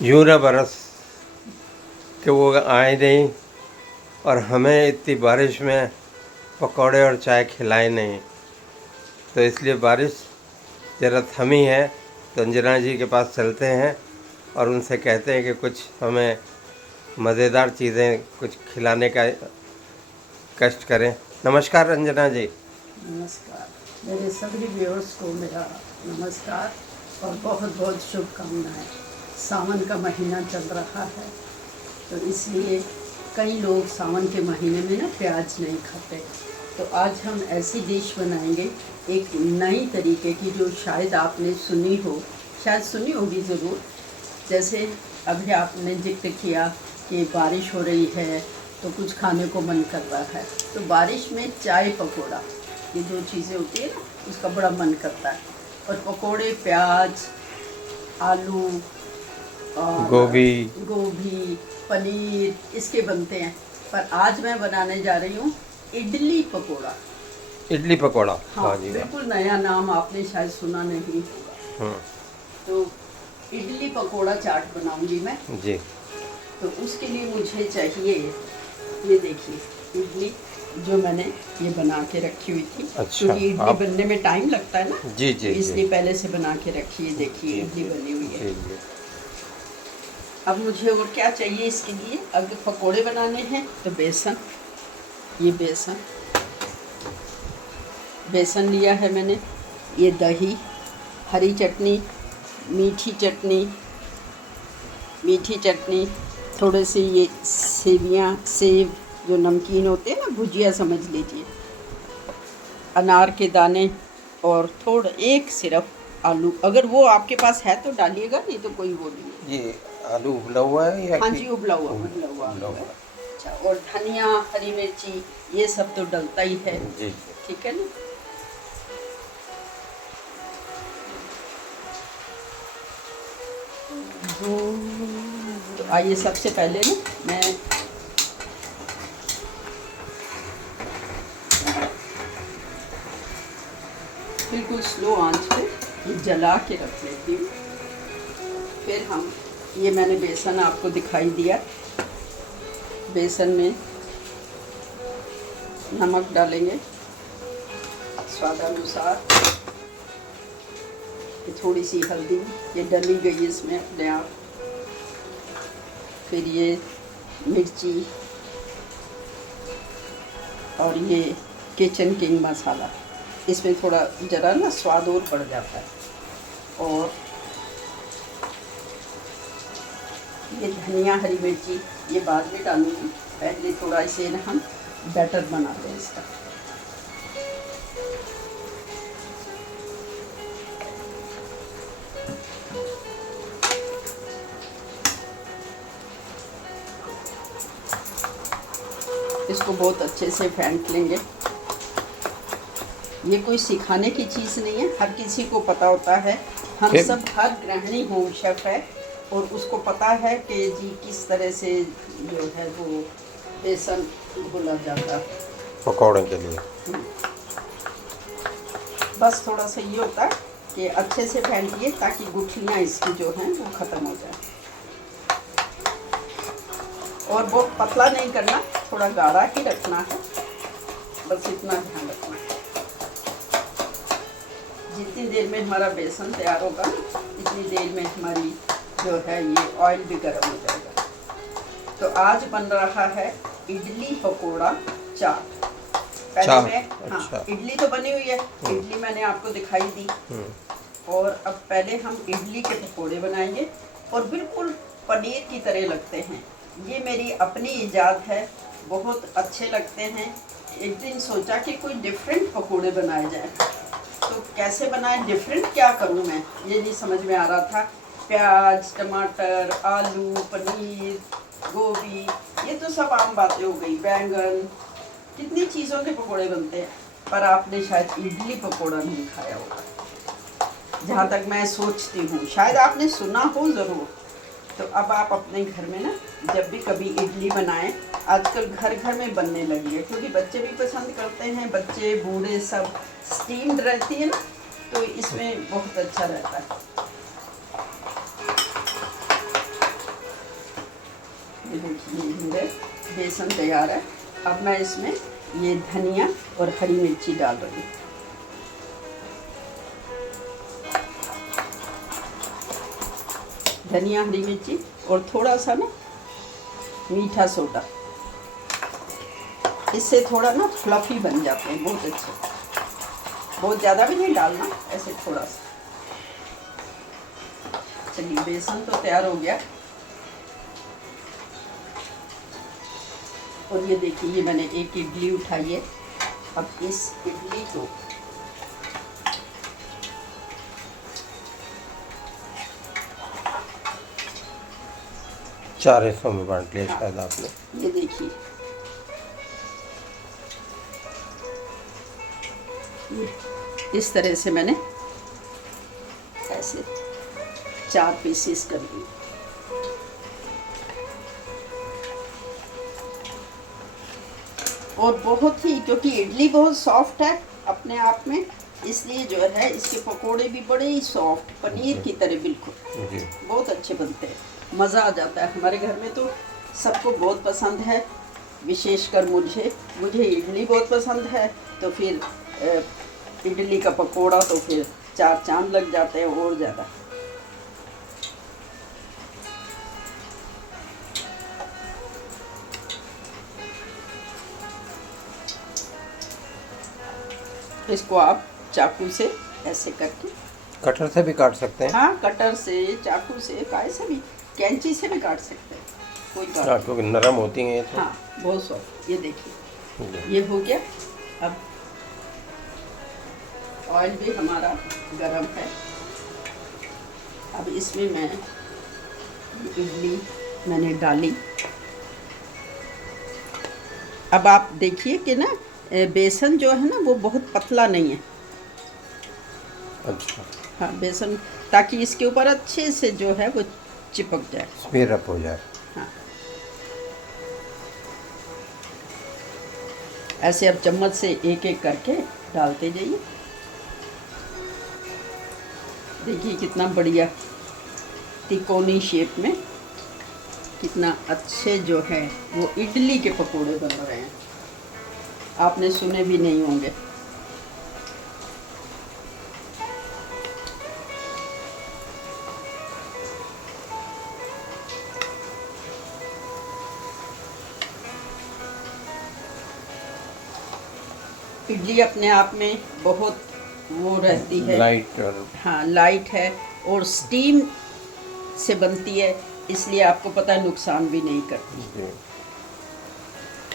यूं न बरस कि वो आए नहीं और हमें इतनी बारिश में पकौड़े और चाय खिलाए नहीं। तो इसलिए बारिश ज़रा थमी है तो अंजना जी के पास चलते हैं और उनसे कहते हैं कि कुछ हमें मज़ेदार चीज़ें कुछ खिलाने का कष्ट करें। नमस्कार अंजना जी। नमस्कार। मेरे सभी व्यूअर्स को मेरा नमस्कार और बहुत बहुत शुभकामनाएं। सावन का महीना चल रहा है तो इसलिए कई लोग सावन के महीने में ना प्याज नहीं खाते। तो आज हम ऐसी डिश बनाएंगे एक नई तरीके की जो शायद आपने सुनी हो, शायद सुनी होगी ज़रूर। जैसे अभी आपने जिक्र किया कि बारिश हो रही है तो कुछ खाने को मन कर रहा है, तो बारिश में चाय पकौड़ा, ये दो चीज़ें होती है ना, उसका बड़ा मन करता है। और पकोड़े प्याज, आलू और गोभी पनीर इसके बनते हैं। पर आज मैं बनाने जा रही हूँ इडली पकोड़ा। इडली पकौड़ा, हाँ जी बिल्कुल नया नाम, आपने शायद सुना नहीं होगा। तो इडली पकोड़ा चाट बनाऊंगी मैं जी। तो उसके लिए मुझे चाहिए, ये देखिए इडली जो मैंने ये बना के रखी हुई थी। अच्छा, क्योंकि इडली बनने में टाइम लगता है ना, जी जी, इसलिए पहले से बना के रखी है। देखिए इडली बनी हुई है। अब मुझे और क्या चाहिए इसके लिए? अगर पकोड़े बनाने हैं तो बेसन, ये बेसन लिया है मैंने, ये दही, हरी चटनी, मीठी चटनी, थोड़े से ये सेव जो नमकीन होते हैं ना, भुजिया समझ लीजिए, अनार के दाने और थोड़ा एक सिर्फ आलू, अगर वो आपके पास है तो डालिएगा, नहीं तो कोई वो नहीं। ये आलू उबला हुआ है या? हाँ जी, उबला हुआ। अच्छा, और धनिया, हरी मिर्ची, ये सब तो डलता ही है जी। ठीक है ना। तो आइए सबसे पहले ना मैं बिल्कुल स्लो आंच पे ये जला के रख लेती हूँ। फिर हम ये मैंने बेसन आपको दिखाई दिया, बेसन में नमक डालेंगे स्वादानुसार, थोड़ी सी हल्दी, ये डली गई इसमें अपने आप। फिर ये मिर्ची और ये किचन किंग मसाला, इसमें थोड़ा ज़रा ना स्वाद और बढ़ जाता है। और ये धनिया, हरी मिर्ची ये बाद में डालूंगी, पहले थोड़ा इसे ना हम बैटर बना दें इसका। इसको बहुत अच्छे से फेंट लेंगे। ये कोई सिखाने की चीज़ नहीं है, हर किसी को पता होता है। हम सब, हर गृहिणी होम शेफ है और उसको पता है कि जी किस तरह से जो है वो बेसन घोला जाता है पकौड़े के लिए। बस थोड़ा सा ये होता है कि अच्छे से फेंटिए ताकि गुठलियाँ इसकी जो हैं वो ख़त्म हो जाए। और बहुत पतला नहीं करना, थोड़ा गाढ़ा ही रखना है, बस इतना ध्यान रखना है। जितनी देर में हमारा बेसन तैयार होगा इतनी देर में हमारी जो है ये ऑयल भी गर्म हो जाएगा। तो आज बन रहा है इडली पकोड़ा चाट। पहले मैं हाँ, इडली तो बनी हुई है, इडली मैंने आपको दिखाई दी। और अब पहले हम इडली के पकोड़े बनाएंगे और बिल्कुल पनीर की तरह लगते हैं। ये मेरी अपनी इजाद है, बहुत अच्छे लगते हैं। एक दिन सोचा कि कोई डिफरेंट पकोड़े बनाए जाए, तो कैसे बनाए, डिफरेंट क्या करूं मैं, ये नहीं समझ में आ रहा था। प्याज, टमाटर, आलू, पनीर, गोभी, ये तो सब आम बातें हो गई, बैंगन, कितनी चीज़ों के पकोड़े बनते हैं, पर आपने शायद इडली पकोड़ा नहीं खाया होगा। जहाँ तक मैं सोचती हूँ शायद आपने सुना हो ज़रूर। तो अब आप अपने घर में ना जब भी कभी इडली बनाएं, आजकल घर घर में बनने लगी है क्योंकि बच्चे भी पसंद करते हैं, बच्चे बूढ़े सब। स्टीम्ड रहती है ना तो इसमें बहुत अच्छा रहता है। देखिए मेरे बेसन तैयार है। अब मैं इसमें ये धनिया और हरी मिर्ची डाल रही हूँ। धनिया, हरी मिर्ची और थोड़ा सा ना मीठा सोडा। इससे थोड़ा ना फ्लफी बन जाते हैं, बहुत अच्छे। बहुत ज़्यादा भी नहीं डालना, ऐसे थोड़ा सा। चलिए, बेसन तो तैयार हो गया। और ये देखिए, ये मैंने एक इडली उठाई है। अब इस इडली को चार हिस्सों में बांट लिया शायद आपने। ये देखिए, इस तरह से मैंने ऐसे 4 पीसेस कर दिए। और बहुत ही, क्योंकि इडली बहुत सॉफ्ट है अपने आप में, इसलिए जो है इसके पकोड़े भी बड़े ही सॉफ्ट, पनीर की तरह बिल्कुल जी। बहुत अच्छे बनते हैं। मज़ा आ जाता है। हमारे घर में तो सबको बहुत पसंद है, विशेषकर मुझे इडली बहुत पसंद है। तो फिर इडली का पकोड़ा तो फिर 4 चांद लग जाते हैं और ज़्यादा। इसको आप चाकू से ऐसे करके, कटर से भी काट सकते हैं। हाँ, कटर से, चाकू से, काय से भी, कैंची से भी काट सकते हैं, कोई बात हाँ, नहीं। क्योंकि नरम होती हैं ये तो। हाँ, बहुत सॉफ्ट। ये देखिए, जी। ये हो गया। अब ऑयल भी हमारा गरम है। अब इसमें मैं इडली मैंने डाली। अब आप देखिए कि ना बेसन जो है ना वो बहुत पतला नहीं है। अच्छा, हाँ, बेसन, ताकि इसके ऊपर अच्छे से जो है वो चिपक जाए। स्मीर अप हो जाए। हाँ, ऐसे अब चम्मच से एक एक करके डालते जाइए। देखिए कितना बढ़िया तिकोनी शेप में, कितना अच्छे जो है वो इडली के पकोड़े बन रहे हैं। आपने सुने भी नहीं होंगे। इडली अपने आप में बहुत वो रहती है, लाइट और हाँ, लाइट है और स्टीम से बनती है, इसलिए आपको पता है नुकसान भी नहीं करती। जी।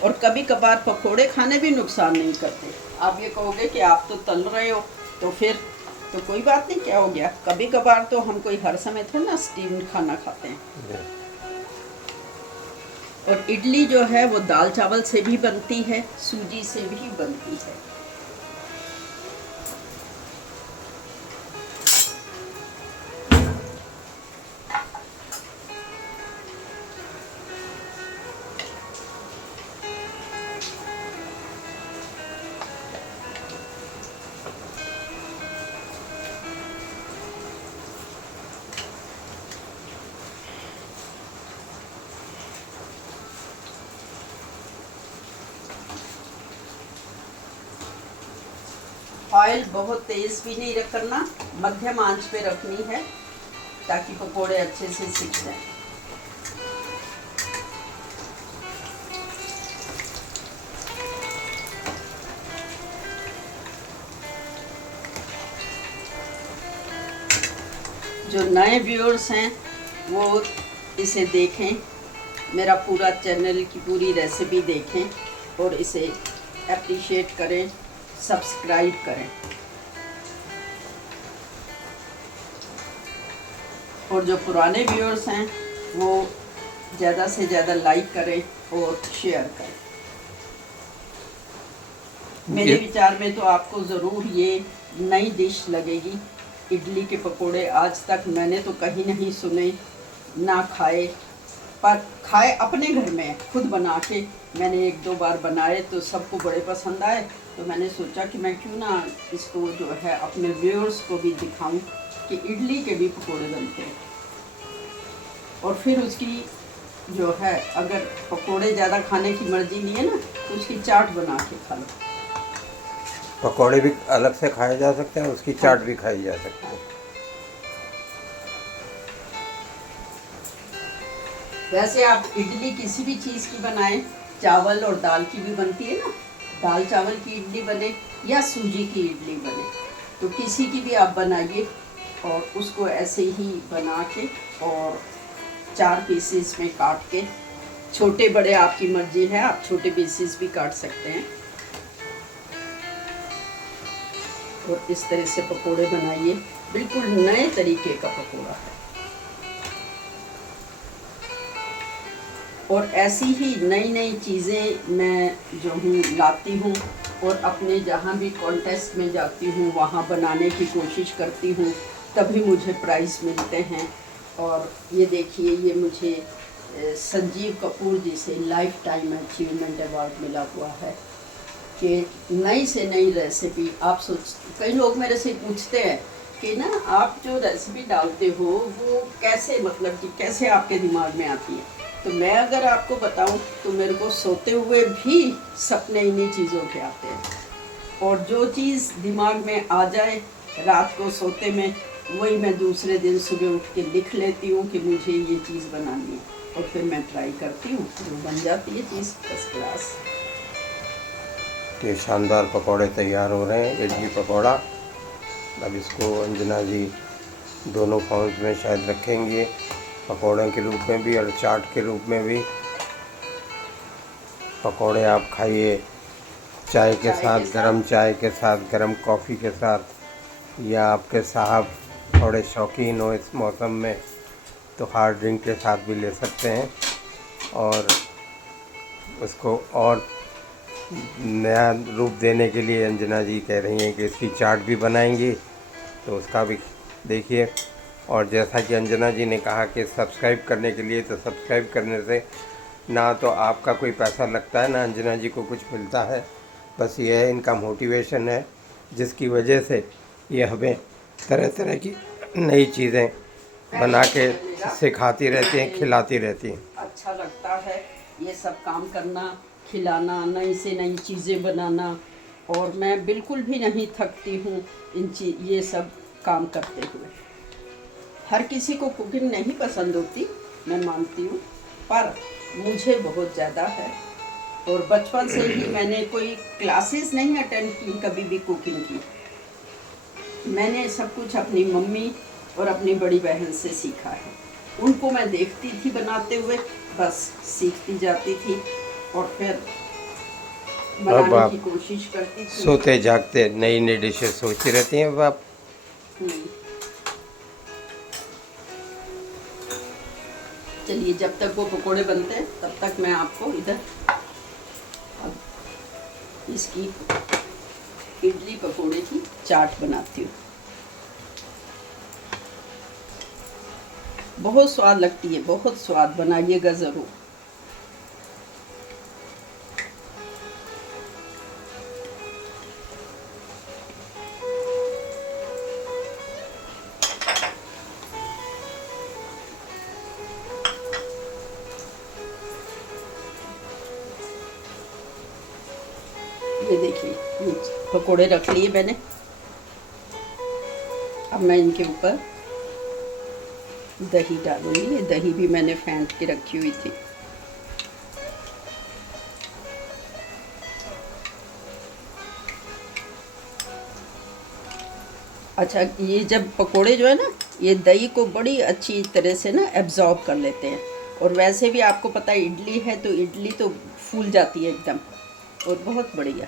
और कभी कभार पकोड़े खाने भी नुकसान नहीं करते। आप ये कहोगे कि आप तो तल रहे हो, तो फिर तो कोई बात नहीं, क्या हो गया। कभी कभार तो हम कोई हर समय थोड़ा ना स्टीम खाना खाते हैं। जी। और इडली जो है वो दाल चावल से भी बनती है, सूजी से भी बनती है। ऑयल बहुत तेज़ भी नहीं करना, मध्यम आंच पे रखनी है ताकि पकोड़े अच्छे से सिक जाएं। जो नए व्यूअर्स हैं वो इसे देखें, मेरा पूरा चैनल की पूरी रेसिपी देखें और इसे अप्रिशिएट करें, सब्सक्राइब करें। और जो पुराने व्यूअर्स हैं वो ज़्यादा से ज़्यादा लाइक करें और शेयर करें। मेरे विचार में तो आपको ज़रूर ये नई डिश लगेगी। इडली के पकोड़े आज तक मैंने तो कहीं नहीं सुने, ना खाए, पर खाए अपने घर में, खुद बना के मैंने 1-2 बार बनाए तो सबको बड़े पसंद आए। तो मैंने सोचा कि मैं क्यों ना इसको जो है अपने व्यूअर्स को भी दिखाऊं कि इडली के भी पकोड़े बनते हैं। और फिर उसकी जो है, अगर पकोड़े ज़्यादा खाने की मर्जी नहीं है ना तो उसकी चाट बना के खा लो। पकौड़े भी अलग से खाए जा सकते हैं, उसकी चाट भी खाई जा सकती है। वैसे आप इडली किसी भी चीज़ की बनाएं, चावल और दाल की भी बनती है ना, दाल चावल की इडली बने या सूजी की इडली बने, तो किसी की भी आप बनाइए और उसको ऐसे ही बना के और 4 पीसेस में काट के, छोटे बड़े आपकी मर्जी है, आप छोटे पीसेस भी काट सकते हैं। और इस तरह से पकोड़े बनाइए, बिल्कुल नए तरीके का पकोड़ा है। और ऐसी ही नई नई चीज़ें मैं जो हूँ लाती हूँ और अपने जहाँ भी कॉन्टेस्ट में जाती हूँ वहाँ बनाने की कोशिश करती हूँ, तभी मुझे प्राइज़ मिलते हैं। और ये देखिए, ये मुझे संजीव कपूर जी से लाइफ टाइम अचीवमेंट अवार्ड मिला हुआ है कि नई से नई रेसिपी आप सोच। कई लोग मेरे से पूछते हैं कि ना आप जो रेसिपी डालते हो वो कैसे, मतलब कि कैसे आपके दिमाग में आती है। तो मैं अगर आपको बताऊं तो मेरे को सोते हुए भी सपने इन्हीं चीज़ों के आते हैं, और जो चीज़ दिमाग में आ जाए रात को सोते में, वही मैं दूसरे दिन सुबह उठ के लिख लेती हूँ कि मुझे ये चीज़ बनानी है, और फिर मैं ट्राई करती हूँ, वो बन जाती है चीज़ फर्स्ट क्लास। ये शानदार पकौड़े तैयार हो रहे हैं, इडली पकौड़ा। अब इसको अंजना जी दोनों फॉर्म्स में शायद रखेंगे, पकौड़े के रूप में भी और चाट के रूप में भी। पकौड़े आप खाइए चाय के साथ, गरम चाय के साथ, गरम कॉफ़ी के साथ, या आपके साहब थोड़े शौकीन हो इस मौसम में तो हार्ड ड्रिंक के साथ भी ले सकते हैं। और उसको और नया रूप देने के लिए अंजना जी कह रही हैं कि इसकी चाट भी बनाएंगी, तो उसका भी देखिए। और जैसा कि अंजना जी ने कहा कि सब्सक्राइब करने के लिए, तो सब्सक्राइब करने से ना तो आपका कोई पैसा लगता है, ना अंजना जी को कुछ मिलता है। बस ये है, इनका मोटिवेशन है, जिसकी वजह से ये हमें तरह तरह की नई चीज़ें बना के सिखाती रहती हैं, खिलाती रहती हैं। अच्छा लगता है ये सब काम करना, खिलाना, नई से नई चीज़ें बनाना, और मैं बिल्कुल भी नहीं थकती हूँ ये सब काम करते हुए। हर किसी को कुकिंग नहीं पसंद होती, मैं मानती हूँ, पर मुझे बहुत ज़्यादा है। और बचपन से ही मैंने कोई क्लासेस नहीं अटेंड की कभी भी कुकिंग की। मैंने सब कुछ अपनी मम्मी और अपनी बड़ी बहन से सीखा है। उनको मैं देखती थी बनाते हुए, बस सीखती जाती थी और फिर बनाने की कोशिश करती थी। सोते जागते नई नई डिशेस सोचती रहती हैं अब आप। चलिए, जब तक वो पकोड़े बनते हैं तब तक मैं आपको इधर अब इसकी इडली पकोड़े की चाट बनाती हूँ। बहुत स्वाद लगती है, बहुत स्वाद, बनाइएगा ज़रूर। ये देखिए, पकोड़े रख लिए मैंने। अब मैं इनके ऊपर दही डालूंगी। ये दही भी मैंने फेंट के रखी हुई थी। अच्छा, ये जब पकोड़े जो है ना, ये दही को बड़ी अच्छी तरह से ना एब्जॉर्ब कर लेते हैं। और वैसे भी आपको पता है इडली है तो इडली तो फूल जाती है एकदम, और बहुत बढ़िया।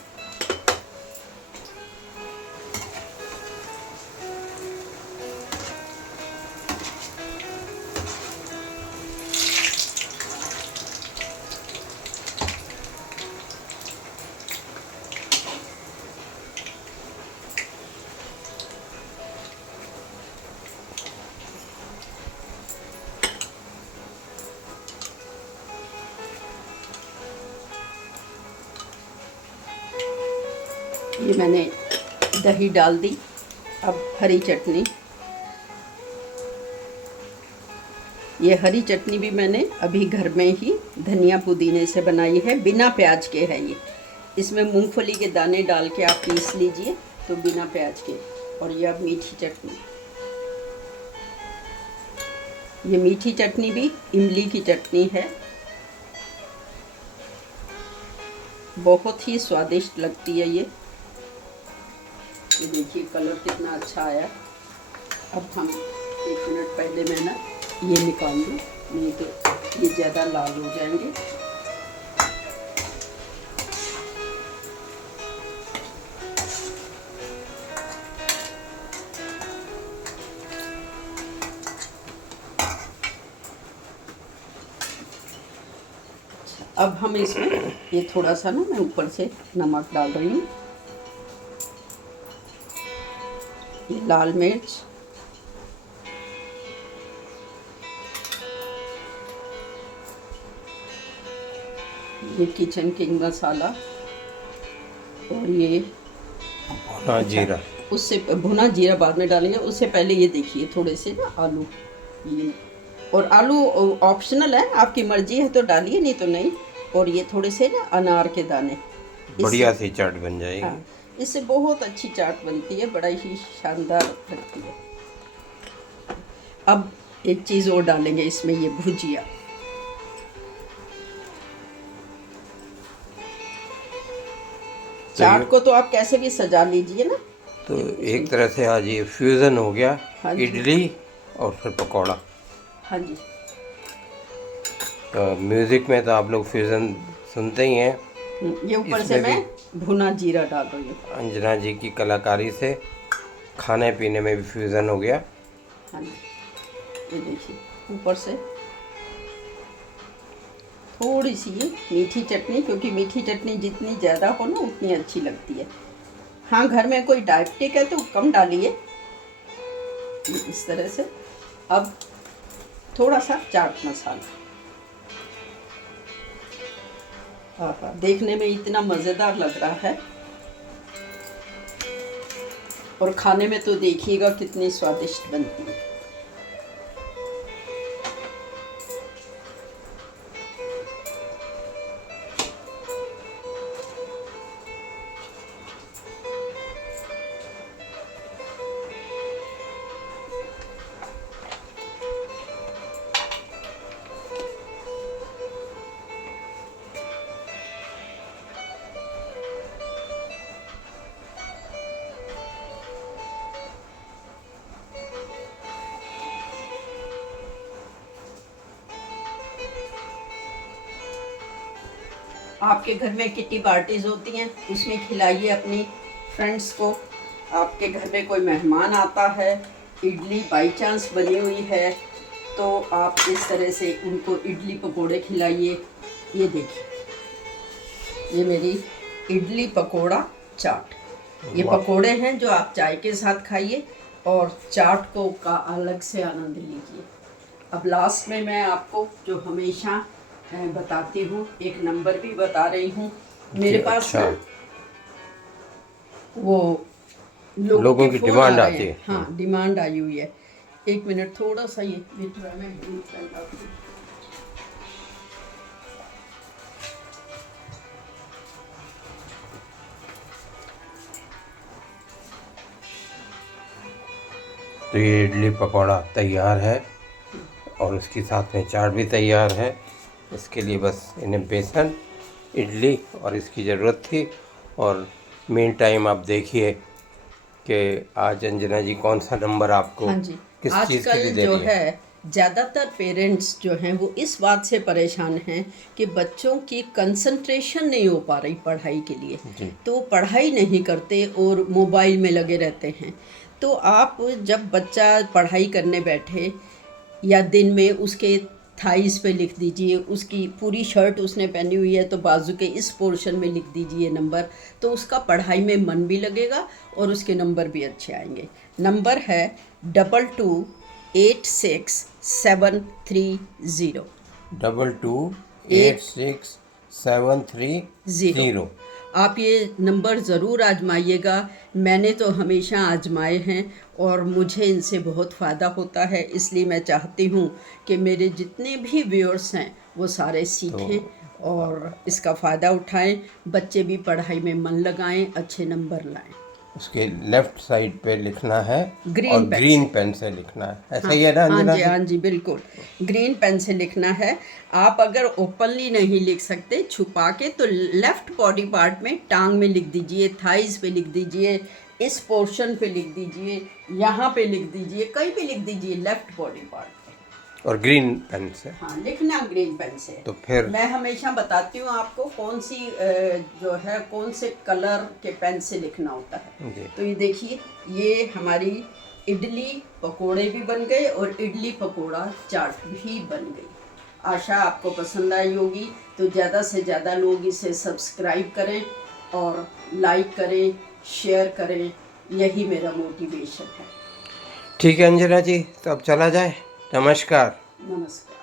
ये मैंने दही डाल दी। अब हरी चटनी, ये हरी चटनी भी मैंने अभी घर में ही धनिया पुदीने से बनाई है, बिना प्याज के है ये। इसमें मूंगफली के दाने डाल के आप पीस लीजिए तो बिना प्याज के। और ये अब मीठी चटनी, ये मीठी चटनी भी इमली की चटनी है, बहुत ही स्वादिष्ट लगती है ये देखिए कलर कितना अच्छा आया। अब हम 1 मिनट पहले मैं ना ये निकाल लूँ, नहीं तो ये ज़्यादा लाल हो जाएंगे। अब हम इसमें ये थोड़ा सा ना मैं ऊपर से नमक डाल रही हूँ, ये लाल मिर्च, ये किचन किंग मसाला, और ये हाँ जीरा। उससे भुना जीरा बाद में डालेंगे, उससे पहले ये देखिए थोड़े से ना आलू, ये और आलू ऑप्शनल है, आपकी मर्जी है तो डालिए, नहीं तो नहीं। और ये थोड़े से ना अनार के दाने, बढ़िया सी चाट बन जाएगी। हाँ, इससे बहुत अच्छी चाट बनती है, बड़ा ही शानदार लगती है। अब एक चीज़ और डालेंगे इसमें, ये भुजिया। चाट को तो आप कैसे भी सजा लीजिए ना। तो एक तरह से आज ये फ्यूज़न हो गया, हाँ जी। इडली और फिर पकौड़ा। हाँ जी। तो म्यूज़िक में तो आप लोग फ्यूज़न सुनते ही हैं। ये ऊपर से इसमें मैं भुना जीरा डाल रही हूँ। अंजना जी की कलाकारी से खाने पीने में भी फ्यूज़न हो गया। हाँ जी, ये देखिए ऊपर से थोड़ी सी ये मीठी चटनी, क्योंकि मीठी चटनी जितनी ज़्यादा हो ना उतनी अच्छी लगती है। हाँ, घर में कोई डायबिटिक है तो कम डालिए, इस तरह से। अब थोड़ा सा चाट मसाला, देखने में इतना मज़ेदार लग रहा है और खाने में तो देखिएगा कितनी स्वादिष्ट बनती है। आपके घर में किटी पार्टीज होती हैं, उसमें खिलाइए अपनी फ्रेंड्स को। आपके घर में कोई मेहमान आता है, इडली बाई चांस बनी हुई है, तो आप इस तरह से उनको इडली पकोड़े खिलाइए। ये देखिए, ये मेरी इडली पकोड़ा चाट, ये पकोड़े हैं जो आप चाय के साथ खाइए और चाट को का अलग से आनंद लीजिए। अब लास्ट में मैं आपको जो हमेशा बताती हूँ, एक नंबर भी बता रही हूँ। मेरे पास अच्छा। ना वो लोगों की के फोन डिमांड आ रहे आती हैं। है। हाँ, डिमांड आई हुई है। 1 मिनट थोड़ा सा ये मिठा में दूध डालती हूँ। तो ये इडली पकौड़ा तैयार है और उसके साथ में चाट भी तैयार है। इसके लिए बस इन्हें बेसन, इडली और इसकी ज़रूरत थी। और मेन टाइम आप देखिए कि आज अंजना जी कौन सा नंबर आपको हाँ जी, किस चीज़ के लिए आजकल दे जो रही है। है ज़्यादातर पेरेंट्स जो हैं वो इस बात से परेशान हैं कि बच्चों की कंसंट्रेशन नहीं हो पा रही पढ़ाई के लिए, जी। तो वो पढ़ाई नहीं करते और मोबाइल में लगे रहते हैं। तो आप जब बच्चा पढ़ाई करने बैठे या दिन में उसके थाइस पे लिख दीजिए, उसकी पूरी शर्ट उसने पहनी हुई है तो बाजू के इस पोर्शन में लिख दीजिए नंबर, तो उसका पढ़ाई में मन भी लगेगा और उसके नंबर भी अच्छे आएंगे। नंबर है 228673 228673 0। आप ये नंबर ज़रूर आजमाइएगा। मैंने तो हमेशा आजमाए हैं और मुझे इनसे बहुत फ़ायदा होता है, इसलिए मैं चाहती हूँ कि मेरे जितने भी व्यूअर्स हैं वो सारे सीखें और इसका फ़ायदा उठाएं, बच्चे भी पढ़ाई में मन लगाएं, अच्छे नंबर लाएं। उसके लेफ्ट साइड पे लिखना है ग्रीन और पेन ग्रीन से। पेन से लिखना है, ऐसा हाँ ही है ना हाँ अंजना जी, जी? हाँ जी, बिल्कुल ग्रीन पेन से लिखना है। आप अगर ओपनली नहीं लिख सकते, छुपा के, तो लेफ्ट बॉडी पार्ट में टांग में लिख दीजिए, थाइज पे लिख दीजिए, इस पोर्शन पे लिख दीजिए, यहाँ पे लिख दीजिए, कहीं भी लिख दीजिए लेफ्ट बॉडी पार्ट पे। और ग्रीन पेन से। हाँ, लिखना ग्रीन पेन से। तो फिर मैं हमेशा बताती हूँ आपको कौन सी जो है कौन से कलर के पेन से लिखना होता है। जी। तो ये देखिए, ये हमारी इडली पकोड़े भी बन गए और इडली पकोड़ा चाट भी बन गई। आशा आपको पसंद आई होगी। तो ज़्यादा से ज़्यादा लोग इसे सब्सक्राइब करें और लाइक करें, शेयर करें, यही मेरा मोटिवेशन है। ठीक है अंजना जी, तो अब चला जाए। नमस्कार। नमस्कार।